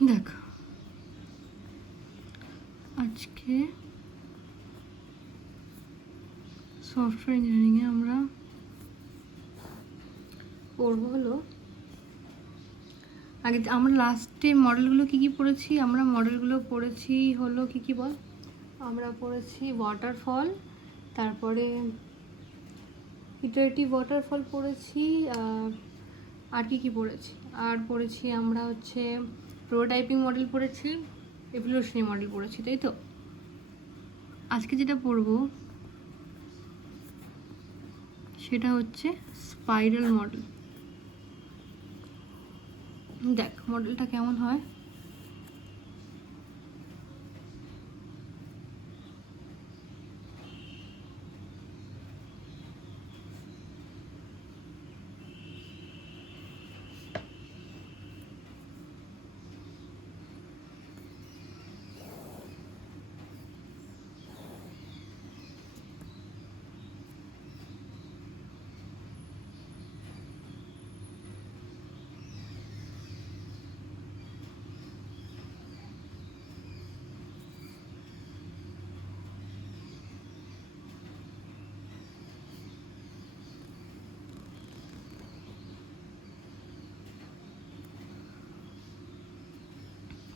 দেখ আজকে সফটওয়্যার ইঞ্জিনিয়ারিংয়ে আমরা পড়বো হলো, আগে আমরা লাস্টে মডেলগুলো কী কী পড়েছি, আমরা মডেলগুলো পড়েছি হলো কী কী বল, আমরা পড়েছি ওয়াটারফল, তারপরে ইটারেটিভ ওয়াটারফল পড়েছি, আর কী কী পড়েছি, আর পড়েছি আমরা হচ্ছে প্রোটোটাইপিং মডেল পড়েছি, এভলিউশনারি মডেল পড়েছি, তাই তো। আজকে যেটা পড়বো সেটা হচ্ছে স্পাইরাল মডেল। দেখ মডেলটা কেমন হয়।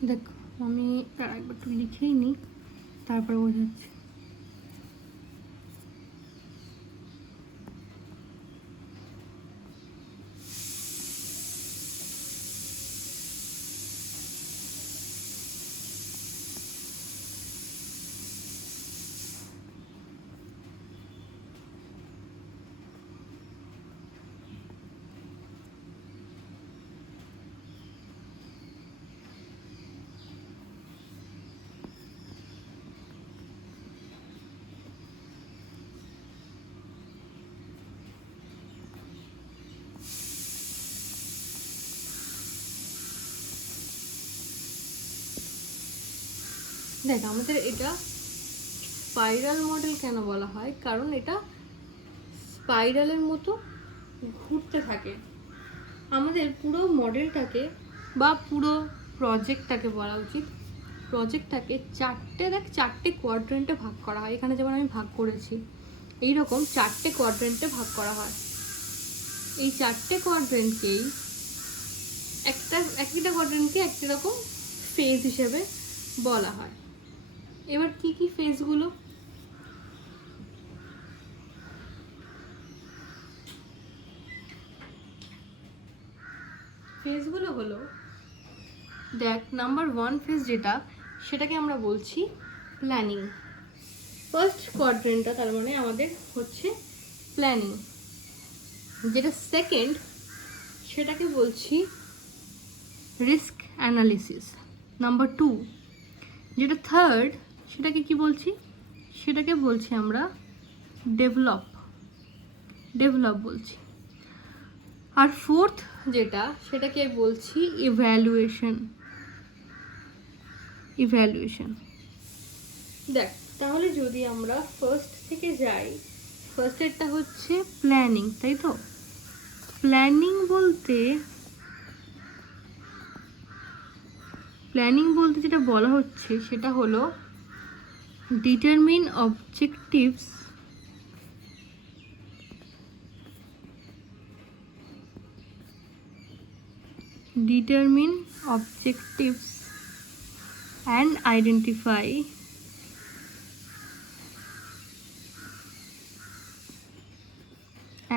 দেখ আমি একবার একটু লিখেই নিই, তারপরে বোঝাচ্ছি। দেখ আমাদের এটা স্পাইরাল মডেল কেন বলা হয়, কারণ এটা স্পাইরালের মতো ঘুরতে থাকে। আমাদের পুরো মডেলটাকে বা পুরো প্রজেক্টটাকে বলা উচিত, প্রজেক্টটাকে চারটে কোয়াড্রেন্টে ভাগ করা হয়। এখানে যেমন আমি ভাগ করেছি, এইরকম চারটে কোয়াড্রেন্টে ভাগ করা হয়। এই চারটে কোয়াড্রেন্টকেই একটা কোয়াড্রেন্টকে একটা রকম ফেজ হিসেবে বলা হয়। এবার কি কি ফেজগুলো, ফেজগুলো হলো, দেখ নাম্বার 1 ফেজ যেটা, সেটাকে আমরা বলছি প্ল্যানিং। ফার্স্ট কোয়াড্রেন্টটা তার মানে আমাদের হচ্ছে প্ল্যানিং। যেটা সেকেন্ড, সেটাকে বলছি রিস্ক অ্যানালিসিস। নাম্বার 2 যেটা থার্ড, সেটাকে কি বলছি, সেটাকে বলছি আমরা ডেভেলপ বলছি। আর ফোর্থ যেটা, সেটাকে বলছি ইভ্যালুয়েশন। দেখ তাহলে যদি আমরা ফার্স্ট থেকে যাই, ফার্স্টেরটা হচ্ছে প্ল্যানিং, তাই তো। প্ল্যানিং বলতে যেটা বলা হচ্ছে সেটা হলো determine objectives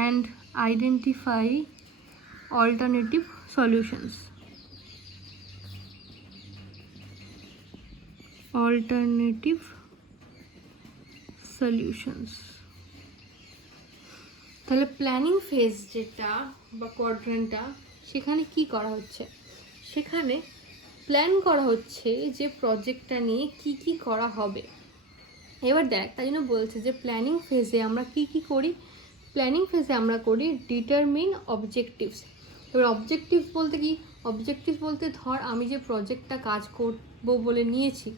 and identify alternative solutions. তাহলে প্ল্যানিং ফেজ যেটা বা কোয়াড্রেন্টটা, সেখানে কি করা হচ্ছে, সেখানে প্ল্যান করা হচ্ছে যে প্রজেক্টটা নিয়ে কি কি করা হবে। এবার দেখ তাই জন্য বলছে যে প্ল্যানিং ফেজে আমরা কি কি করি, প্ল্যানিং ফেজে আমরা করি ডিটারমিন অবজেক্টিভস। এবার অবজেক্টিভস বলতে কি, অবজেক্টিভস বলতে ধর আমি যে প্রজেক্টটা কাজ করবো বলে নিয়েছি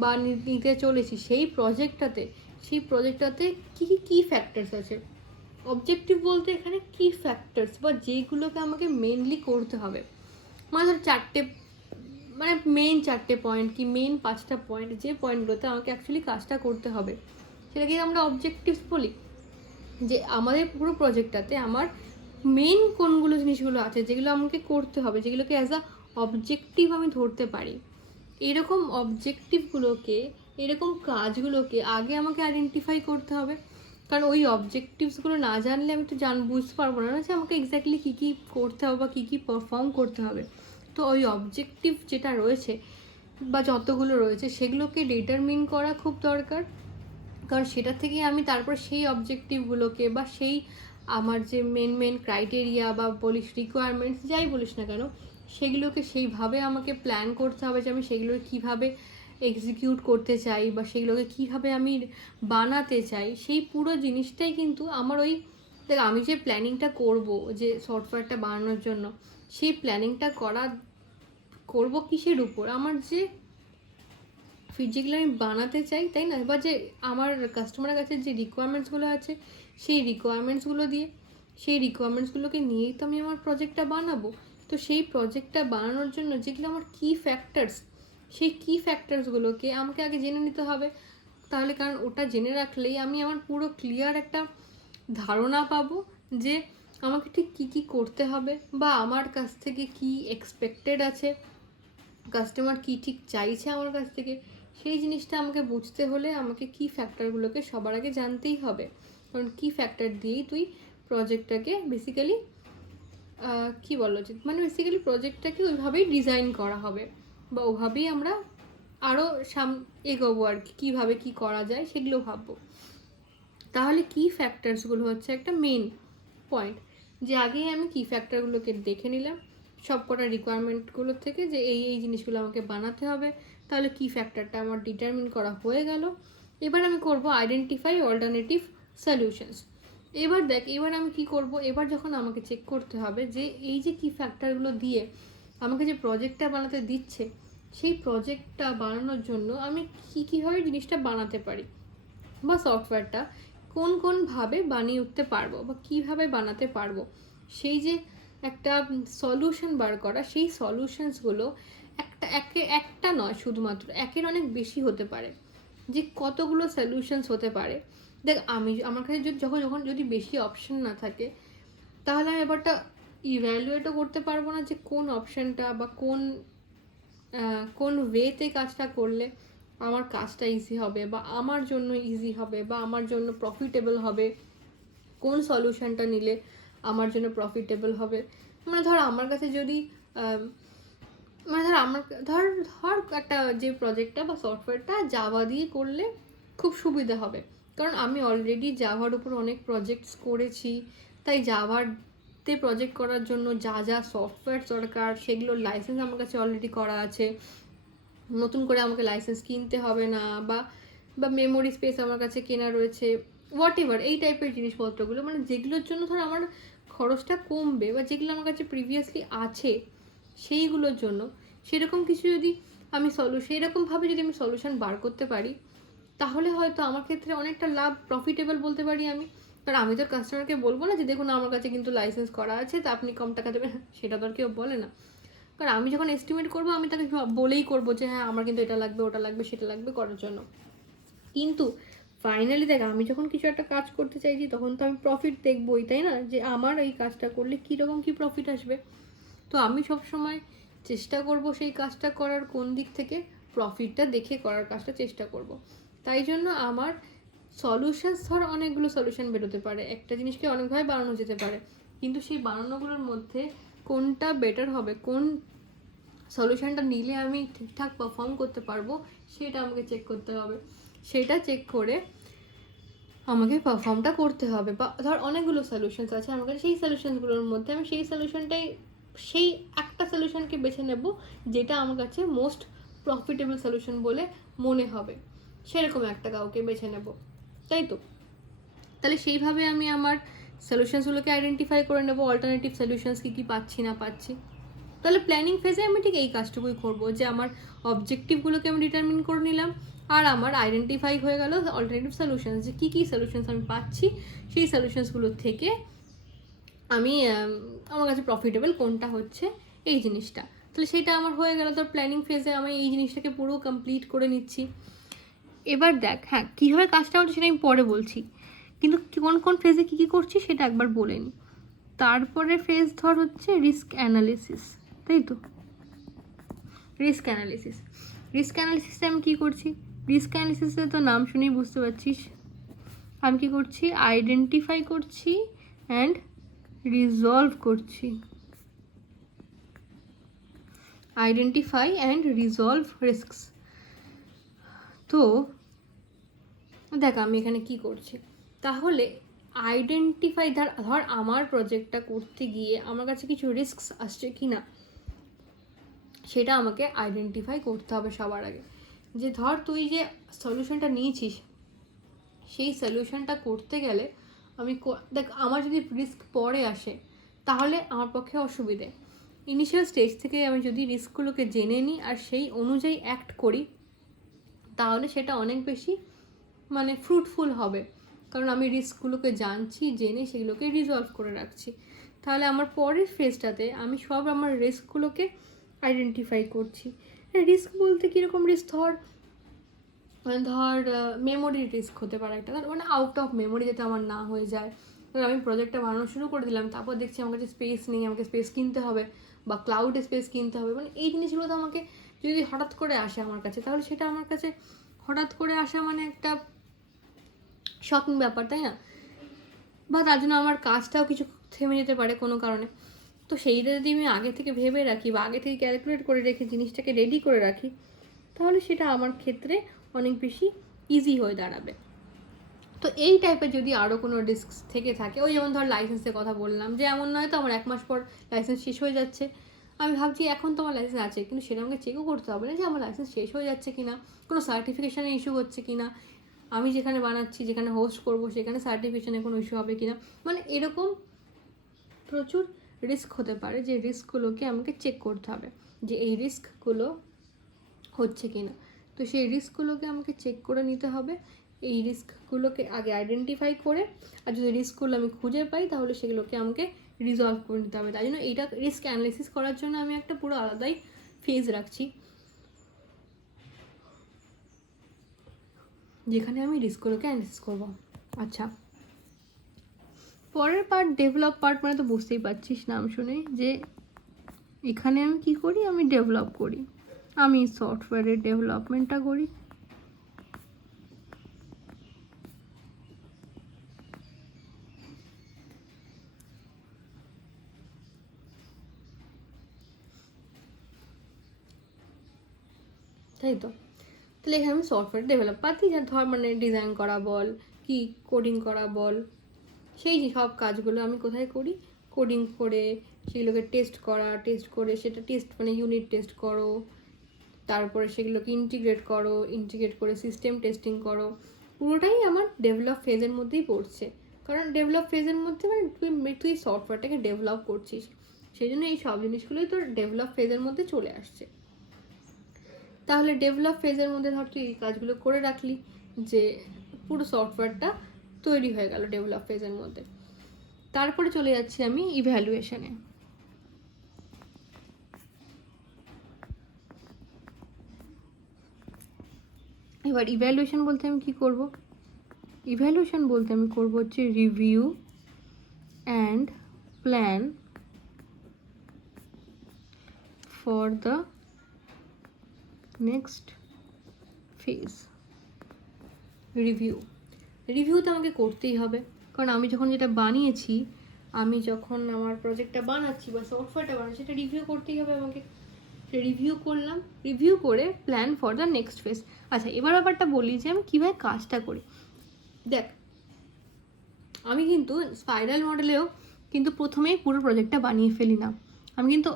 বা নিতে চলেছি, সেই প্রজেক্টটাতে কি ফ্যাক্টরস আছে। অবজেক্টিভ বলতে এখানে কি ফ্যাক্টরস বা যেগুলোকে আমাকে মেনলি করতে হবে, মানে ধর চারটে মানে মেইন 4টে পয়েন্ট কি মেইন 5টা পয়েন্ট, যে পয়েন্টগুলোতে আমাকে অ্যাকচুয়ালি কাজটা করতে হবে, সেটাকে আমরা অবজেক্টিভস বলি। যে আমাদের পুরো প্রজেক্টটাতে আমার মেইন কোনগুলো জিনিসগুলো আছে যেগুলো আমাকে করতে হবে, যেগুলোকে অ্যাজ আ অবজেক্টিভ আমি ধরতে পারি, এরকম অবজেক্টিভগুলোকে, এরকম কাজগুলোকে আগে আমাকে আইডেন্টিফাই করতে হবে। কারণ ওই অবজেক্টিভসগুলো না জানলে আমি তো বুঝতে পারবো না যে আমাকে এক্স্যাক্টলি কী কী করতে হবে বা কী কী পারফর্ম করতে হবে। তো ওই অবজেক্টিভ যেটা রয়েছে বা যতগুলো রয়েছে সেগুলোকে ডিটারমিন করা খুব দরকার। কারণ সেটা থেকে আমি তারপর সেই অবজেক্টিভগুলোকে বা সেই আমার যে মেন ক্রাইটেরিয়া বা বলিস রিকোয়ারমেন্টস যাই বলিস না কেন, সেগুলোকে সেইভাবে আমাকে প্ল্যান করতে হবে যে আমি সেগুলোকে কীভাবে এক্সিকিউট করতে চাই বা সেগুলোকে কীভাবে আমি বানাতে চাই। সেই পুরো জিনিসটাই কিন্তু আমার ওই দেখ, আমি যে প্ল্যানিংটা করব যে সফটওয়্যারটা বানানোর জন্য, সেই প্ল্যানিংটা করব কিসের উপর, আমার যে ফিজিক্যালি আমি বানাতে চাই, তাই না? বা যে আমার কাস্টমারের কাছে যে রিকোয়ারমেন্টসগুলো আছে সেই রিকোয়ারমেন্টসগুলো দিয়ে, সেই রিকোয়ারমেন্টসগুলোকে নিয়েই তো আমি আমার প্রজেক্টটা বানাবো। তো সেই প্রজেক্টটা বানানোর জন্য যেগুলো আমার কি ফ্যাক্টরস, সেই কি ফ্যাক্টরসগুলোকে আমাকে আগে জেনে নিতে হবে। তাহলে কারণ ওটা জেনে রাখলেই আমি আমার পুরো ক্লিয়ার একটা ধারণা পাবো যে আমাকে ঠিক কী কী করতে হবে বা আমার কাছ থেকে কি এক্সপেক্টেড আছে, কাস্টমার কী ঠিক চাইছে আমার কাছ থেকে। সেই জিনিসটা আমাকে বুঝতে হলে আমাকে কি ফ্যাক্টরগুলোকে সবার আগে জানতেই হবে। কারণ কি ফ্যাক্টর দিয়েই তুই প্রজেক্টটাকে বেসিক্যালি কী বলো যে মানে বেসিক্যালি প্রজেক্টটাকে ওইভাবেই ডিজাইন করা হবে বা ওভাবেই আমরা আরও এগোবো আর কি, কীভাবে কী করা যায় সেগুলো ভাববো। তাহলে কি ফ্যাক্টরসগুলো হচ্ছে একটা মেন পয়েন্ট, যে আগেই আমি কি ফ্যাক্টরগুলোকে দেখে নিলাম সব কটা রিকোয়ারমেন্টগুলোর থেকে যে এই জিনিসগুলো আমাকে বানাতে হবে। তাহলে কি ফ্যাক্টরটা আমার ডিটারমিন করা হয়ে গেল। এবার আমি করব আইডেন্টিফাই অল্টারনেটিভ সলিউশনস। এবার দেখ, এবার আমি কি করব, এবার যখন আমাকে চেক করতে হবে যে এই যে কি ফ্যাক্টরগুলো দিয়ে আমাকে যে প্রজেক্টটা বানাতে দিচ্ছে, সেই প্রজেক্টটা বানানোর জন্য আমি কীভাবে জিনিসটা বানাতে পারি বা সফটওয়্যারটা কোনভাবে বানিয়ে উঠতে পারবো বা কীভাবে বানাতে পারবো, সেই যে একটা সলিউশন বার করা, সেই সলিউশনসগুলো একটা নয়, শুধুমাত্র একের অনেক বেশি হতে পারে। যে কতগুলো সলিউশনস হতে পারে, দেখ আমার কাছে যদি বেশি অপশন না থাকে, তাহলে আমি এবারটা ইভ্যালুয়েটও করতে পারবো না যে কোন অপশানটা বা কোন ওয়েতে কাজটা করলে আমার কাজটা ইজি হবে বা আমার জন্য ইজি হবে বা আমার জন্য প্রফিটেবল হবে, কোন সলিউশনটা নিলে আমার জন্য প্রফিটেবল হবে। মানে ধর আমার কাছে যদি মানে ধর একটা যে প্রজেক্টটা বা সফটওয়্যারটা জাভা দিয়ে করলে খুব সুবিধা হবে, কারণ আমি অলরেডি জাভার উপর অনেক প্রজেক্টস করেছি। তাই জাভাতে প্রজেক্ট করার জন্য যা যা সফটওয়্যার দরকার সেগুলোর লাইসেন্স আমার কাছে অলরেডি করা আছে, নতুন করে আমাকে লাইসেন্স কিনতে হবে না, বা মেমোরি স্পেস আমার কাছে কেনা রয়েছে, হোয়াট এভার এই টাইপের জিনিসপত্রগুলো, মানে যেগুলোর জন্য ধর আমার খরচটা কমবে বা যেগুলো আমার কাছে প্রিভিয়াসলি আছে সেইগুলোর জন্য সেরকম কিছু যদি আমি সেরকমভাবে যদি আমি সলিউশন বার করতে পারি, তাহলে হয়তো আমার ক্ষেত্রে অনেকটা লাভ, প্রফিটেবল বলতে পারি আমি। কারণ আমি তো কাস্টমারকে বলবো না যে দেখুন আমার কাছে কিন্তু লাইসেন্স করা আছে তা আপনি কম টাকা দেবেন, সেটা তো আর কেউ বলে না। কারণ আমি যখন এস্টিমেট করবো আমি তাকে বলেই করবো যে হ্যাঁ আমার কিন্তু এটা লাগবে, ওটা লাগবে, সেটা লাগবে করার জন্য। কিন্তু ফাইনালি দেখ, আমি যখন কিছু একটা কাজ করতে চাইছি তখন তো আমি প্রফিট দেখবোই, তাই না? যে আমার এই কাজটা করলে কীরকম কী প্রফিট আসবে। তো আমি সবসময় চেষ্টা করব সেই কাজটা করার কোন দিক থেকে প্রফিটটা দেখে করার কাজটা চেষ্টা করব। তাই জন্য আমার সলিউশনস ধর অনেকগুলো সলিউশন বেরোতে পারে, একটা জিনিসকে অনেকভাবে বানানো যেতে পারে, কিন্তু সেই বানানোগুলোর মধ্যে কোনটা বেটার হবে, কোন সলিউশনটা নিলে আমি ঠিকঠাক পারফর্ম করতে পারবো, সেটা আমাকে চেক করতে হবে। সেটা চেক করে আমাকে পারফর্মটা করতে হবে। বা ধর অনেকগুলো সলিউশনস আছে আমার কাছে, সেই সলিউশনসগুলোর মধ্যে আমি সেই একটা সলিউশনকে বেছে নেব যেটা আমার কাছে মোস্ট প্রফিটেবল সলিউশন বলে মনে হবে, সেরকম একটা কাউকে বেছে নেব, তাই তো? তাহলে সেইভাবে আমি আমার সলিউশনসগুলোকে আইডেন্টিফাই করে নেব, অল্টারনেটিভ সলিউশনস কী পাচ্ছি না পাচ্ছি। তাহলে প্ল্যানিং ফেজে আমি ঠিক এই কাজটুকুই করবো যে আমার অবজেক্টিভগুলোকে আমি ডিটারমিন করে নিলাম, আর আমার আইডেন্টিফাই হয়ে গেল অল্টারনেটিভ সলিউশনস, যে কী সলিউশনস আমি পাচ্ছি, সেই সলিউশনসগুলোর থেকে আমি আমার কাছে প্রফিটেবল কোনটা হচ্ছে এই জিনিসটা। তাহলে সেটা আমার হয়ে গেল, ধর প্ল্যানিং ফেজে আমি এই জিনিসটাকে পুরো কমপ্লিট করে নিচ্ছি। এবার দেখ, হ্যাঁ কীভাবে কাজটা হচ্ছে সেটা আমি পরে বলছি, কিন্তু কোন কোন ফেজে কী কী করছি সেটা একবার বলে নিই। তারপরে ফেজ ধর হচ্ছে রিস্ক অ্যানালিসিস, তাই তো? রিস্ক অ্যানালিসিসে আমি কী করছি? রিস্ক অ্যানালিসিসে তো নাম শুনেই বুঝতে পারছিস আমি কী করছি, আইডেন্টিফাই করছি অ্যান্ড রিজলভ করছি। Identify and resolve risks. তো দেখ আমি এখানে কি করছি, তাহলে আইডেন্টিফাই, ধর আমার প্রজেক্টটা করতে গিয়ে আমার কাছে কিছু রিস্কস আসছে কি না সেটা আমাকে আইডেন্টিফাই করতে হবে সবার আগে। যে ধর তুই যে সলিউশনটা নিয়েছিস সেই সলিউশনটা করতে গেলে দেখ আমার যদি রিস্ক পরে আসে তাহলে আমার পক্ষে অসুবিধে। ইনিশিয়াল স্টেজ থেকে আমি যদি রিস্কগুলোকে জেনে নিই আর সেই অনুযায়ী অ্যাক্ট করি তাহলে সেটা অনেক বেশি মানে ফ্রুটফুল হবে, কারণ আমি রিস্কগুলোকে জানছি, জেনে সেগুলোকে রিজলভ করে রাখছি। তাহলে আমার পরের ফেজটাতে আমি সব আমার রিস্কগুলোকে আইডেন্টিফাই করছি। রিস্ক বলতে কীরকম রিস্ক, ধর মেমোরির রিস্ক হতে পারে একটা, মানে আউট অফ মেমোরি যাতে আমার না হয়ে যায়। ধর আমি প্রজেক্টটা বানানো শুরু করে দিলাম, তারপর দেখছি আমার কাছে স্পেস নেই, আমাকে স্পেস কিনতে হবে বা ক্লাউডে স্পেস কিনতে হবে, মানে এই জিনিসগুলো তো আমাকে যদি হঠাৎ করে আসে আমার কাছে, তাহলে সেটা আমার কাছে হঠাৎ করে আসা মানে একটা শকিং ব্যাপার, তাই না? বা তার জন্য আমার কাজটাও কিছু থেমে যেতে পারে কোনো কারণে। তো সেইটা যদি আমি আগে থেকে ভেবে রাখি বা আগে থেকে ক্যালকুলেট করে রেখে জিনিসটাকে রেডি করে রাখি তাহলে সেটা আমার ক্ষেত্রে অনেক বেশি ইজি হয়ে দাঁড়াবে। তো এই টাইপের যদি আরও কোনো রিস্ক থেকে থাকে, ওই যেমন ধর লাইসেন্সের কথা বললাম, যে এমন নয় তো আমার 1 মাস পর লাইসেন্স শেষ হয়ে যাচ্ছে, আমি ভাবছি এখন তো আমার লাইসেন্স আছে, কিন্তু সেটা আমাকে চেকও করতে হবে না যে আমার লাইসেন্স শেষ হয়ে যাচ্ছে কি না, কোনো সার্টিফিকেশানের ইস্যু হচ্ছে কি না, আমি যেখানে বানাচ্ছি যেখানে হোস্ট করব সেখানে সার্টিফিকেশানের কোনো ইস্যু হবে কি না, মানে এরকম প্রচুর রিস্ক হতে পারে যে রিস্কগুলোকে আমাকে চেক করতে হবে যে এই রিস্কগুলো হচ্ছে কি না। তো সেই রিস্কগুলোকে আমাকে চেক করে নিতে হবে, এই রিস্কগুলোকে আগে আইডেন্টিফাই করে, আর যদি রিস্কগুলো আমি খুঁজে পাই তাহলে সেগুলোকে আমাকে রিজলভ করে নিতে হবে। তাই জন্য এইটা রিস্ক অ্যানালিসিস করার জন্য আমি একটা পুরো আলাদাই ফেজ রাখছি যেখানে আমি রিস্কগুলোকে অ্যানালিসিস করব। আচ্ছা, পরের পার্ট ডেভেলপ পার্ট, মানে তো বুঝতেই পারছিস নাম শুনে যে এখানে আমি কি করি, আমি ডেভেলপ করি, আমি সফটওয়্যারের ডেভেলপমেন্টটা করি। তাই তো, তাহলে এখানে আমি সফটওয়্যার ডেভেলপ পাচ্ছি, যা ধর মানে ডিজাইন করা বল কি কোডিং করা বল, সেই সব কাজগুলো আমি কোথায় করি, কোডিং করে সেগুলোকে টেস্ট করে সেটা টেস্ট মানে ইউনিট টেস্ট করো, তারপরে সেগুলোকে ইন্টিগ্রেট করে সিস্টেম টেস্টিং করো, পুরোটাই আমার ডেভেলপ ফেজের মধ্যেই পড়ছে। কারণ ডেভেলপ ফেজের মধ্যে মানে তুই সফটওয়্যারটাকে ডেভেলপ করছিস, সেই জন্য এই সব জিনিসগুলোই তোর ডেভেলপ ফেজের মধ্যে চলে আসছে। তাহলে ডেভেলপ ফেজের মধ্যে ধর তুই এই কাজগুলো করে রাখলি, যে পুরো সফটওয়্যারটা তৈরি হয়ে গেল ডেভেলপ ফেজের মধ্যে। তারপরে চলে যাচ্ছি আমি ইভ্যালুয়েশনে। এবার ইভ্যালুয়েশন বলতে আমি কি করব, ইভ্যালুয়েশন বলতে আমি করব হচ্ছে review and plan for the next phase. Review তো আমাকে করতেই হবে, কারণ আমি যখন যেটা বানিয়েছি, আমি যখন আমার প্রজেক্টটা বানাচ্ছি বা সফটওয়্যারটা বানাচ্ছি সেটা রিভিউ করতেই হবে আমাকে। রিভিউ করলাম, রিভিউ করে plan for the next phase. আচ্ছা, এবার ব্যাপারটা বলি যে আমি কীভাবে কাজটা করি। দেখ আমি কিন্তু স্পাইরাল মডেলেও কিন্তু প্রথমেই পুরো প্রজেক্টটা বানিয়ে ফেলি না, আমি কিন্তু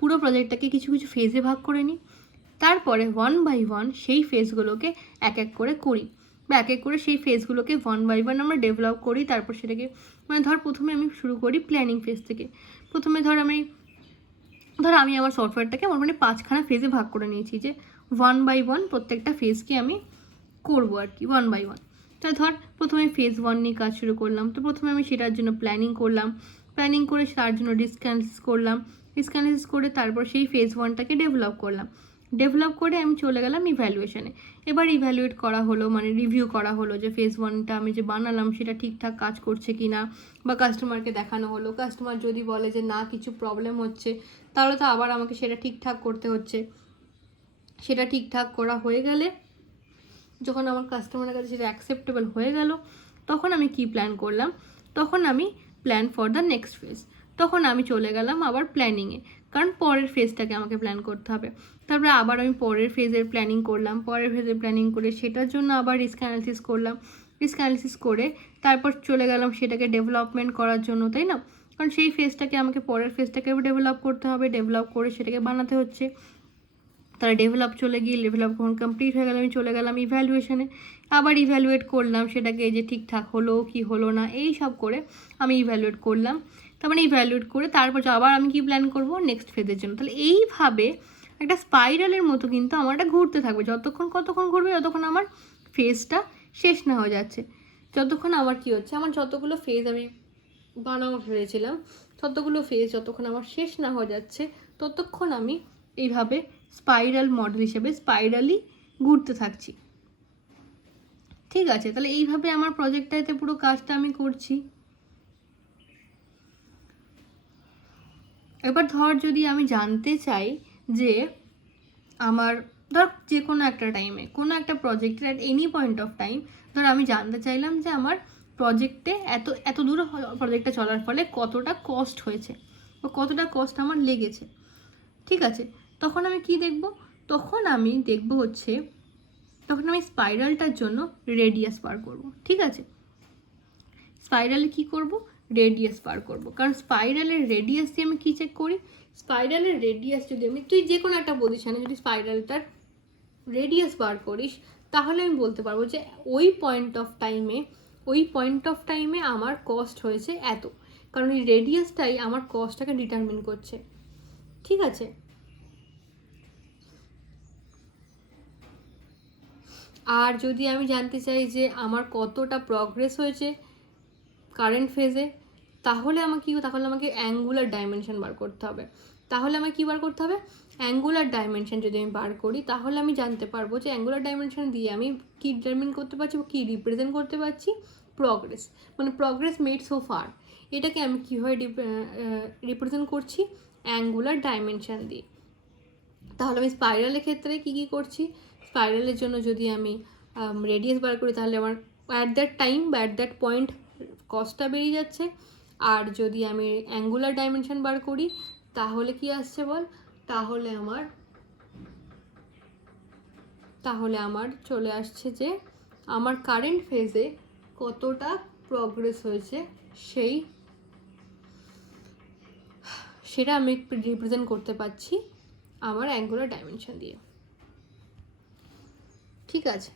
পুরো প্রজেক্টটাকে কিছু কিছু ফেজে ভাগ করে নিই, তারপরে 1 বাই 1 সেই ফেজগুলোকে এক এক করে করি, বা এক এক করে সেই ফেজগুলোকে 1 বাই 1 আমরা ডেভেলপ করি। তারপর সেটাকে মানে ধর প্রথমে আমি শুরু করি প্ল্যানিং ফেজ থেকে। প্রথমে ধর আমি আমার সফটওয়্যারটাকে আমার মানে 5খানা ফেজে ভাগ করে নিয়েছি, যে 1 বাই 1 প্রত্যেকটা ফেজকে আমি করবো আর কি 1 বাই 1। তা ধর প্রথমে ফেজ 1 নিয়ে কাজ শুরু করলাম, তো প্রথমে আমি সেটার জন্য প্ল্যানিং করলাম, প্ল্যানিং করে তার জন্য রিস্ক অ্যানালিসিস করলাম, রিস্ক অ্যানালিসিস করে তারপর সেই ফেজ 1টাকে ডেভেলপ করলাম। ডেভেলপ করে আমি চলে গেলাম ইভ্যালুয়েশনে। এবার ইভ্যালুয়েট করা হলো, মানে রিভিউ করা হলো যে ফেজ 1টা আমি যে বানালাম সেটা ঠিকঠাক কাজ করছে কি না, বা কাস্টমারকে দেখানো হলো। কাস্টমার যদি বলে যে না কিছু প্রবলেম হচ্ছে, তাহলে তো আবার আমাকে সেটা ঠিকঠাক করতে হচ্ছে। সেটা ঠিকঠাক করা হয়ে গেলে, যখন আমার কাস্টমারের কাছে সেটা অ্যাকসেপ্টেবল হয়ে গেল, তখন আমি কি প্ল্যান করলাম, তখন আমি plan for the next phase. তখন আমি চলে গেলাম আবার প্ল্যানিংয়ে, কারণ পরের ফেজটাকে আমাকে প্ল্যান করতে হবে। তারপরে আবার আমি পরের ফেজের প্ল্যানিং করলাম, পরের ফেজের প্ল্যানিং করে সেটার জন্য আবার রিস্ক অ্যানালিসিস করলাম। রিস্ক অ্যানালিসিস করে তারপর চলে গেলাম সেটাকে ডেভেলপমেন্ট করার জন্য, তাই না? কারণ সেই ফেজটাকে আমাকে পরের ফেজটাকে ডেভেলপ করতে হবে, ডেভেলপ করে সেটাকে বানাতে হচ্ছে। তারা ডেভেলপ চলে গিয়ে ডেভেলপ যখন কমপ্লিট হয়ে গেল, আমি চলে গেলাম ইভ্যালুয়েশনে। আবার ইভ্যালুয়েট করলাম সেটাকে, যে ঠিকঠাক হলো কি হলো না, এই সব করে আমি ইভ্যালুয়েট করলাম। তারপরে ইভ্যালুয়েট করে তারপর আবার আমি কি প্ল্যান করব নেক্সট ফেজের জন্য। তাহলে এইভাবে একটা স্পাইরালের মতো কিন্তু আমার এটা ঘুরতে থাকবে। কতক্ষণ ঘুরবে, যতক্ষণ আমার ফেজটা শেষ না হয়ে যাচ্ছে। যতক্ষণ আমার কি হচ্ছে, আমার যতগুলো ফেজ আমি বানানো ভেবেছিলাম, ততগুলো ফেজ যতক্ষণ আমার শেষ না হয়ে যাচ্ছে, ততক্ষণ আমি এইভাবে স্পাইরাল মডেল হিসেবে স্পাইরালি ঘুরতে থাকছি। ঠিক আছে, তাহলে এইভাবে আমার প্রজেক্টটাতে পুরো কাজটা আমি করছি। এবার ধর যদি আমি জানতে চাই যে আমার, ধর যে কোনো একটা টাইমে কোনো একটা প্রজেক্টের at any point of time, ধর আমি জানতে চাইলাম যে আমার প্রজেক্টে এত দূর প্রজেক্টটা চলার ফলে কতটা কস্ট হয়েছে বা কতটা কস্ট আমার লেগেছে। ঠিক আছে, তখন আমি কি দেখব, তখন আমি স্পাইরালটার জন্য রেডিয়াস বার করব। ঠিক আছে, স্পাইরালে কি করব, রেডিয়াস বার করব। কারণ স্পাইরালের রেডিয়াস দিয়ে আমি কী চেক করি, স্পাইরালের রেডিয়াস যদি তুই যে কোনো একটা পজিশানে যদি স্পাইরালটার রেডিয়াস বার করিস, তাহলে আমি বলতে পারবো যে ওই পয়েন্ট অফ টাইমে আমার কস্ট হয়েছে এত। কারণ এই রেডিয়াসটাই আমার কস্টটাকে ডিটারমিন করছে। ঠিক আছে, আর যদি আমি জানতে চাই যে আমার কতটা প্রগ্রেস হয়েছে কারেন্ট ফেজে, তাহলে আমাকে অ্যাঙ্গুলার ডাইমেনশন বার করতে হবে। অ্যাঙ্গুলার ডাইমেনশন যদি আমি বার করি, তাহলে আমি জানতে পারবো যে অ্যাঙ্গুলার ডাইমেনশন দিয়ে আমি কি ডিটারমিন করতে পারছি, কি রিপ্রেজেন্ট করতে পারছি, প্রগ্রেস, মানে প্রগ্রেস মেড সো ফার। এটাকে আমি কীভাবে রিপ্রেজেন্ট করছি, অ্যাঙ্গুলার ডাইমেনশন দিয়ে। তাহলে আমি স্পাইরালের ক্ষেত্রে কী করছি, স্পাইরালের জন্য যদি আমি রেডিয়াস বার করি, তাহলে আমার অ্যাট দ্যাট টাইম বা অ্যাট দ্যাট পয়েন্ট কস্টটা বেরিয়ে যাচ্ছে। আর যদি আমি অ্যাঙ্গুলার ডাইমেনশন বার করি, তাহলে কি আসছে বল, তাহলে আমার চলে আসছে যে আমার কারেন্ট ফেজে কতটা প্রগ্রেস হয়েছে সেটা আমি রিপ্রেজেন্ট করতে পারছি আমার অ্যাঙ্গুলার ডাইমেনশন দিয়ে। ঠিক আছে,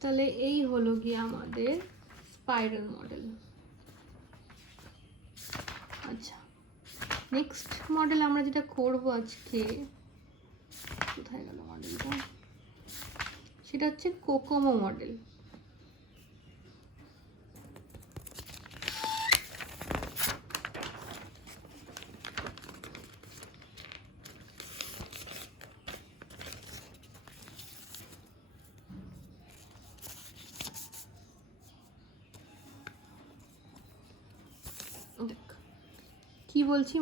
তাহলে এই হলো গিয়ে আমাদের স্পাইরাল মডেল। আচ্ছা, নেক্সট মডেল আমরা যেটা করবো আজকে, কোথায় গেল মডেলটা, সেটা হচ্ছে কোকোমো মডেল। কি বলছি,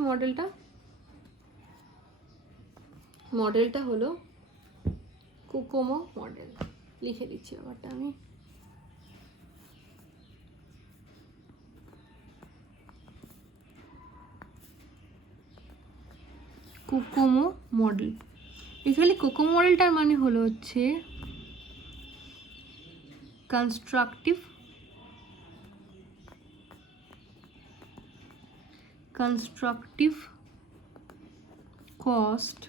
মডেলটা হলো কোকোমো মডেল। লিখে দিচ্ছি ব্যাপারটা আমি। কোকোমো মডেল, বেসিক্যালি কোকোমো মডেলটার মানে হলো হচ্ছে constructive cost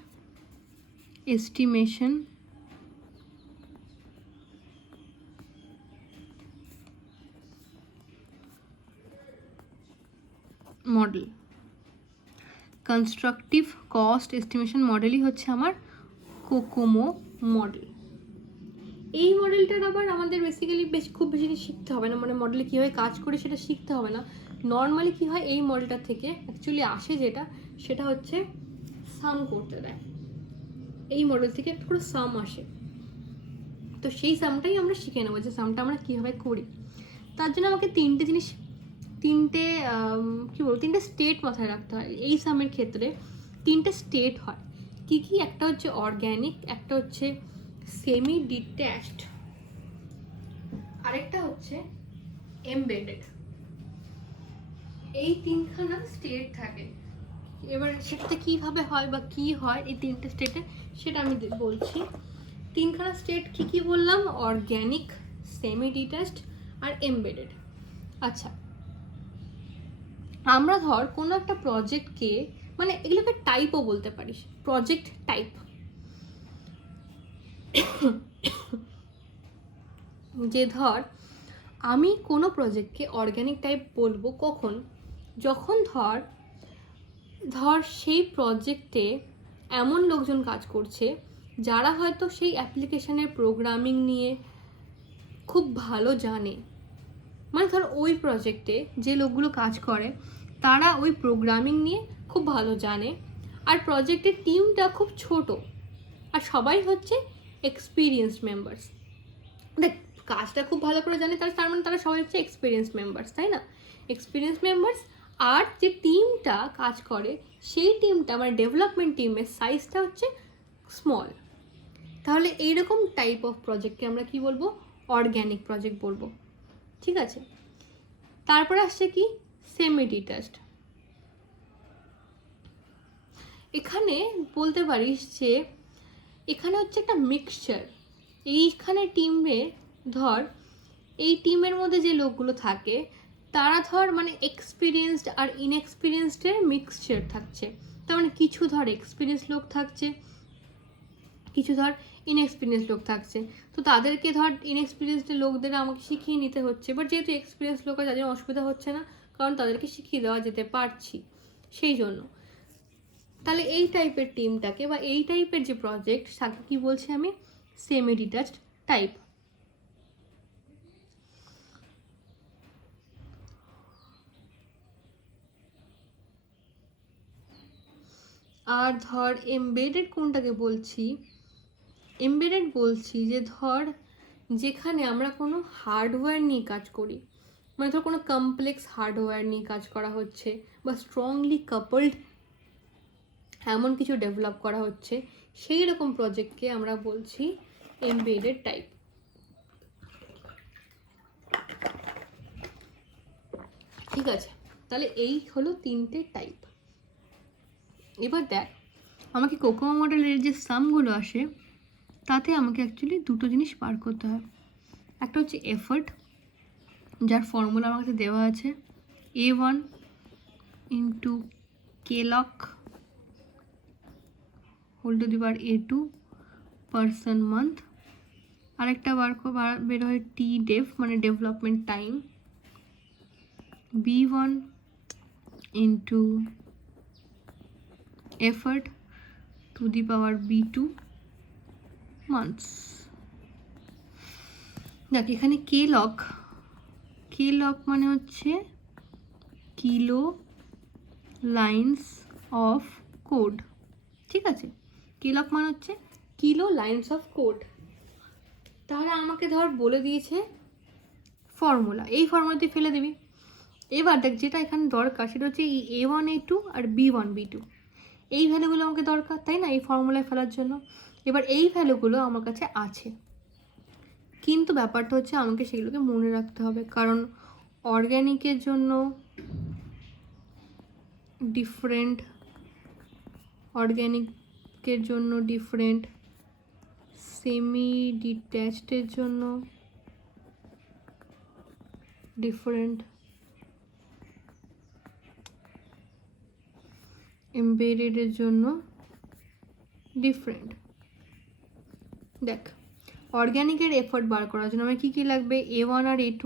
estimation model. Constructive cost estimation মডেলই হচ্ছে আমার কোকোমো মডেল। এই মডেলটার আবার আমাদের বেসিক্যালি খুব বেশি শিখতে হবে না, মানে মডেলে কীভাবে কাজ করে সেটা শিখতে হবে না। নর্মালি কী হয়, এই মডেলটার থেকে অ্যাকচুয়ালি আসে সেটা হচ্ছে সাম করতে দেয়, এই মডেল থেকে একটা করে সাম আসে। তো সেই সামটাই আমরা শিখে নেবো যে সামটা আমরা কীভাবে করি। তার জন্য আমাকে তিনটে স্টেট মাথায় রাখতে হয়। এই সামের ক্ষেত্রে তিনটে স্টেট হয়। কি কি? একটা হচ্ছে অর্গ্যানিক, একটা হচ্ছে সেমি ডিট্যাচড, আরেকটা হচ্ছে এমবেডেড। এই তিনখানা স্টেট থাকে। এবার সেটাতে কীভাবে হয় বা কী হয় এই তিনটে স্টেটে, সেটা আমি বলছি। তিনখানা স্টেট কি কি বললাম? অর্গ্যানিক, সেমি ডিট্যাচড আর এমবেডেড। আচ্ছা, আমরা ধর কোনো একটা প্রজেক্টকে, মানে এগুলোকে টাইপও বলতে পারিস, প্রজেক্ট টাইপ। যে ধর আমি কোনো প্রজেক্টকে অর্গ্যানিক টাইপ বলবো কখন? যখন ধর সেই প্রজেক্টে এমন লোকজন কাজ করছে যারা হয়তো সেই অ্যাপ্লিকেশনের প্রোগ্রামিং নিয়ে খুব ভালো জানে। মানে ধর ওই প্রজেক্টে যে লোকগুলো কাজ করে তারা ওই প্রোগ্রামিং নিয়ে খুব ভালো জানে, আর প্রজেক্টের টিমটা খুব ছোট, আর সবাই হচ্ছে এক্সপিরিয়েন্সড মেম্বার্স। দেখ, কাজটা খুব ভালো করে জানে তার মানে তারা সবাই হচ্ছে এক্সপিরিয়েন্স মেম্বার্স, তাই না? Experience members. আর যে টিমটা কাজ করে সেই টিমটা, মানে ডেভেলপমেন্ট টিমের সাইজটা হচ্ছে স্মল। তাহলে এইরকম টাইপ অফ প্রজেক্টকে আমরা কি বলবো? অর্গ্যানিক প্রজেক্ট বলবো। ঠিক আছে, তারপরে আসছে কি? Semi detached. এখানে বলতে পারিস যে এখানে হচ্ছে একটা মিক্সচার। এইখানে টিমে ধর এই টিমের মধ্যে যে লোকগুলো থাকে তারা ধর মানে এক্সপিরিয়েন্সড আর ইনএক্সপিরিয়েন্সডের মিক্সচার থাকছে। তার মানে কিছু ধর এক্সপিরিয়েন্স লোক থাকছে, কিছু ধর ইনএক্সপিরিয়েন্স লোক থাকছে। তো তাদেরকে ধর ইনএক্সপিরিয়েন্সড লোকদের আমাকে শিখিয়ে নিতে হচ্ছে, বাট যেহেতু এক্সপিরিয়েন্স লোক আছে তাদের অসুবিধা হচ্ছে না, কারণ তাদেরকে শিখিয়ে দেওয়া যেতে পারছি সেই জন্য। তাহলে এই টাইপের টিমটাকে বা এই টাইপের যে প্রজেক্ট তাকে কি বলছি আমি? Semi detached type. আর ধর এমবেডেড কোনটাকে বলছি? এমবেডেড বলছি যে ধর যেখানে আমরা কোনো হার্ডওয়্যার নিয়ে কাজ করি, মানে ধর কোনো কমপ্লেক্স হার্ডওয়্যার নিয়ে কাজ করা হচ্ছে বা স্ট্রংলি কাপলড এমন কিছু ডেভেলপ করা হচ্ছে, সেই রকম প্রজেক্টকে আমরা বলছি এমবেডেড টাইপ। ঠিক আছে, তাহলে এই হলো তিনটে টাইপ। এবার দেখ, আমাকে কোকোমো মডেলের যে সামগুলো আসে তাতে আমাকে অ্যাকচুয়ালি দুটো জিনিস বার করতে হয়। একটা হচ্ছে এফর্ট, যার ফর্মুলা আমার কাছে দেওয়া আছে, A1 into KLOC whole to the power A2 person month. আরেকটা বের হয় TDEV, মানে development time, B1 into effort to the power B2 months. দেখ, এখানে KLOC মানে হচ্ছে কিলো লাইন্স অফ কোড। ঠিক আছে, KLOC মানে হচ্ছে কিলো লাইন্স অফ কোড। তাহলে আমাকে ধর বলে দিয়েছে ফর্মুলা, এই ফর্মুলাতে ফেলে দিবি। এবার দেখ, যেটা এখানে দরকার সেটা হচ্ছে এই A1 A2 আর B1 B2, এই ভ্যালুগুলো আমাকে দরকার, তাই না, এই ফর্মুলায় ফেলার জন্য। এবার এই ভ্যালুগুলো আমার কাছে আছে, কিন্তু ব্যাপারটা হচ্ছে আমাকে সেগুলোকে মনে রাখতে হবে, কারণ অর্গ্যানিকের জন্য ডিফারেন্ট, সেমি ডিট্যাচডের জন্য ডিফারেন্ট, এমবেডেডের জন্য ডিফারেন্ট। দেখ, অর্গ্যানিকের এফর্ট বার করার জন্য আমার কী কী লাগবে? A1 আর A2।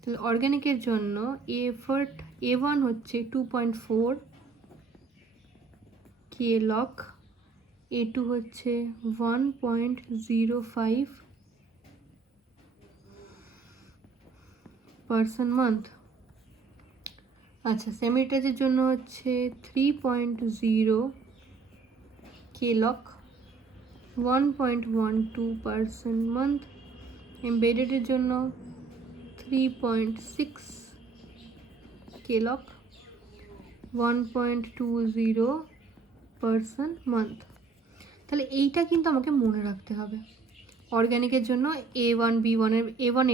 তাহলে অর্গ্যানিকের জন্য এফর্ট A1 হচ্ছে 2.4 KLOC, A2 হচ্ছে 1.05 পারসন মান্থ। আচ্ছা, সেমি ডিট্যাচের জন্য হচ্ছে 3.0 KLOC 1.12% month, এমবেডেডের জন্য 3.6 KLOC 1.20% month। তাহলে এইটা কিন্তু আমাকে মনে রাখতে হবে। অর্গ্যানিকের জন্য A1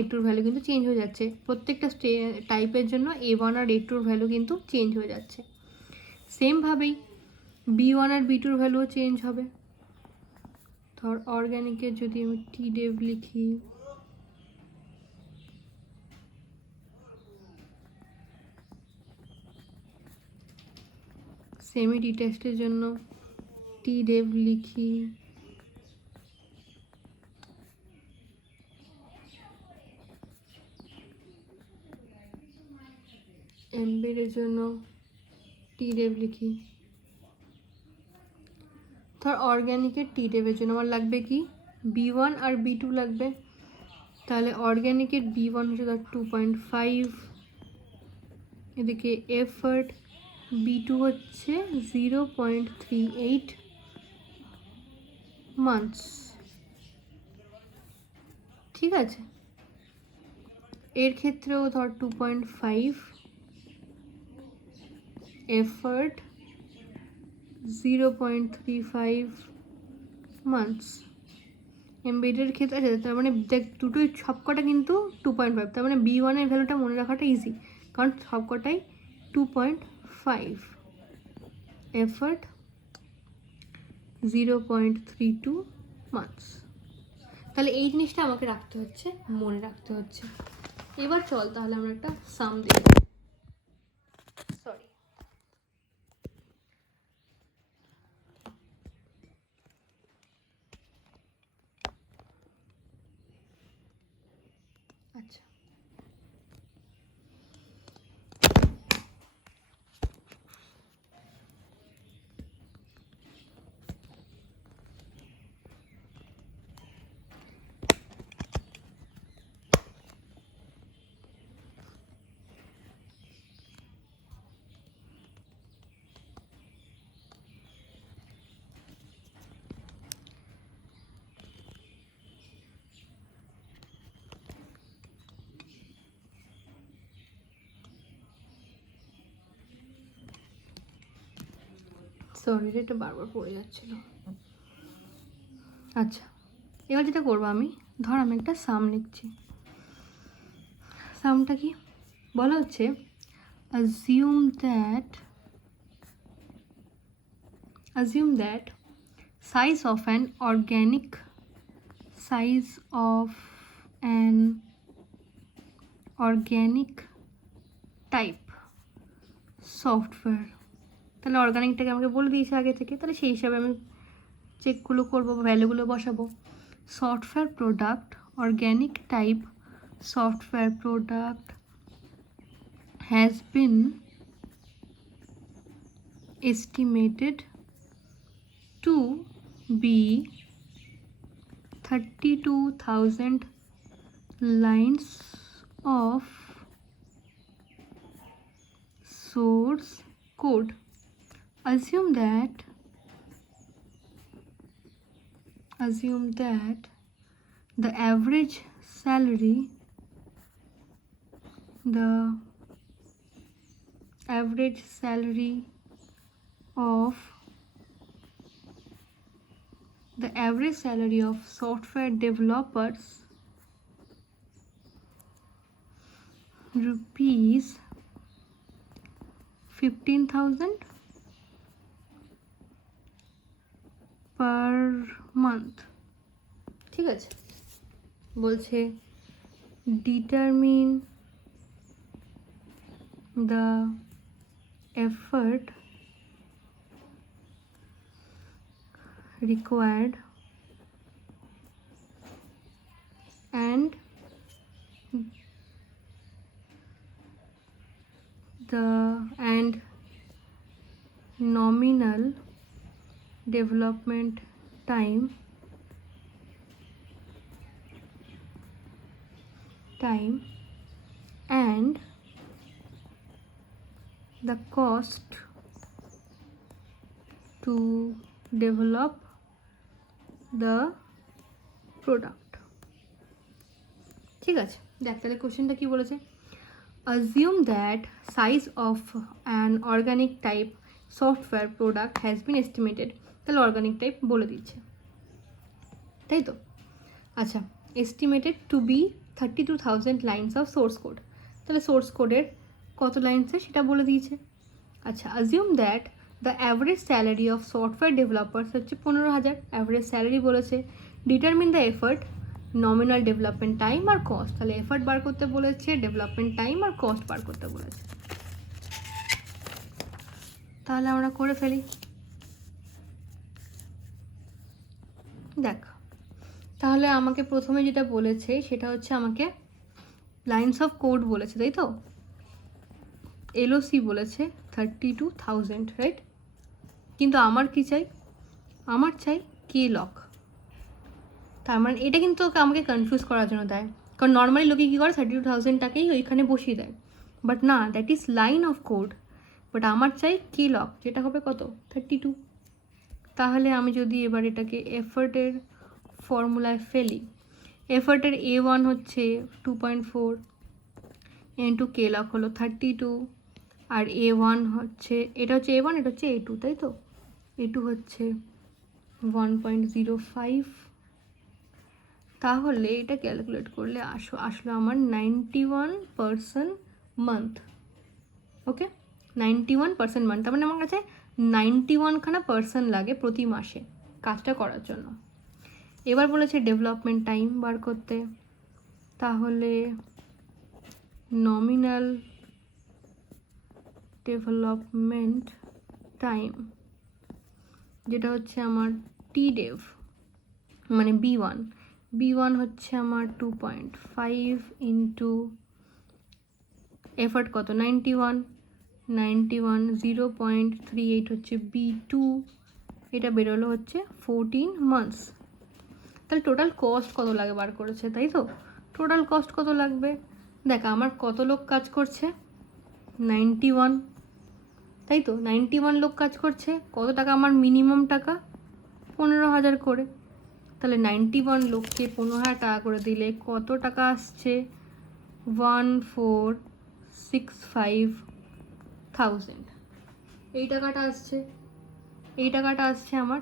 A2 ভ্যালু কিন্তু চেঞ্জ হয়ে যাচ্ছে, প্রত্যেকটা টাইপের জন্য A1 আর A2 ভ্যালু কিন্তু চেঞ্জ হয়ে যাচ্ছে। সেমভাবেই B1 আর B2 ভ্যালুও চেঞ্জ হবে। ধর অর্গ্যানিকের যদি আমি TDEV লিখি, সেমি ডিটেস্টের জন্য TDEV লিখি, এমবেডের জন্য TDEV লিখি। ধর অর্গ্যানিকের TDEV এর জন্য আমার লাগবে কি B1 আর B2 লাগবে। তাহলে অর্গ্যানিকের B1 হচ্ছে ধর 2.5, এদিকে এফার্ট B2 হচ্ছে 0.38 মান্থস। ঠিক আছে, এর ক্ষেত্রেও ধর 2.5, এফার্ট 0.35 মান্থস। এমবেডের ক্ষেত্রে আছে, তার মানে দেখ দুটোই সবকটা কিন্তু 2.5, তার মানে B1 এর ভ্যালুটা মনে রাখাটা ইজি, কারণ সবকটাই 2.5, এফার্ট 0.32 মান্থস। তাহলে এই জিনিসটা আমাকে রাখতে হচ্ছে, মনে রাখতে হচ্ছে। এবার চল তাহলে আমরা একটা সাম দেখি। সরি, আচ্ছা সরি, এটা বারবার পড়ে যাচ্ছিল। আচ্ছা, এবার যেটা করবো আমি, ধর আমি একটা সাম লিখছি। সামটা কি বলা হচ্ছে, assume that size of an organic type software। তাহলে অর্গানিকটাকে আমাকে বলে দিয়েছে আগে থেকে, তাহলে সেই হিসাবে আমি চেকগুলো করবো, ভ্যালুগুলো বসাবো। Software product, organic type software product has been estimated to be 32,000 lines of source code। Assume that the average salary of software developers rupees 15,000 per month। ঠিক আছে, বলছে determine the effort required and nominal development time and the cost to develop the product. ঠিক আছে, দেখ তাহলে কোশ্চেনটা কি বলেছে, assume that size of an organic type software product has been estimated, তাহলে অর্গানিক টাইপ বলে দিচ্ছে, তাই তো। আচ্ছা, estimated to be 32,000 lines of source code, তাহলে সোর্স কোডের কত লাইন্সে সেটা বলে দিয়েছে। আচ্ছা, assume that the average salary of software developers হচ্ছে 15,000, অ্যাভারেজ স্যালারি বলেছে। Determine the effort, nominal development time আর কস্ট, তাহলে এফার্ট বার করতে বলেছে, ডেভেলপমেন্ট টাইম আর কস্ট বার করতে বলেছে। তাহলে আমরা করে ফেলি। দেখ, তাহলে আমাকে প্রথমে যেটা বলেছে সেটা হচ্ছে আমাকে লাইন্স অফ কোড বলেছে, তাই তো। এলওসি বলেছে 32,000, রাইট। কিন্তু আমার কি চাই, আমার চাই কে লক। তার মানে এটা কিন্তু আমাকে কনফিউজ করার জন্য দেয়, কারণ নর্মালি লোকে কী করে 32,000টাকেই ওইখানে বসিয়ে দেয়, বাট না, that is line of code. But আমার চাই কে লক, যেটা হবে কত 32। তাহলে আমি যদি এবার এটাকে এফার্টের ফর্মুলায় ফেলি, এফার্টের A1 হচ্ছে 2.4 ইন্টু কে লক হলো 32, আর A1 হচ্ছে, এটা হচ্ছে A1, এটা হচ্ছে A2, তাই তো। A2 হচ্ছে 1.05, তাহলে এটা ক্যালকুলেট করলে আসলো আমার 91% মান্থ। ওকে, 91% মান্থ, তার মানে আমার কাছে 91খানা পার্সন লাগে প্রতি মাসে কাজটা করার জন্য। এবার বলেছে ডেভেলপমেন্ট টাইম বার করতে, তাহলে নমিনাল ডেভেলপমেন্ট টাইম যেটা হচ্ছে আমার টিডেভ মানে B1 হচ্ছে আমার 2.5 ইন্টু এফার্ট কত 91, 0.38 হচ্ছে B2, এটা বেরোলো হচ্ছে 14 মান্থস। তাহলে টোটাল কস্ট কত লাগে বার করেছে, তাই তো। টোটাল কস্ট কত লাগবে, দেখ আমার কত লোক কাজ করছে 91, তাই তো। 91 লোক কাজ করছে, কত টাকা আমার মিনিমাম টাকা 15,000 করে। তাহলে 91 লোককে 15,000 টাকা করে দিলে কত টাকা আসছে 1465,000, এই টাকাটা আসছে, এই টাকাটা আসছে আমার।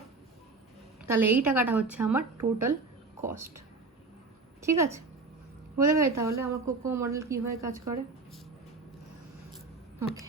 তাহলে এই টাকাটা হচ্ছে আমার টোটাল কস্ট। ঠিক আছে, বোঝা গেছে তাহলে আমার কোকো মডেল কীভাবে কাজ করে। ওকে।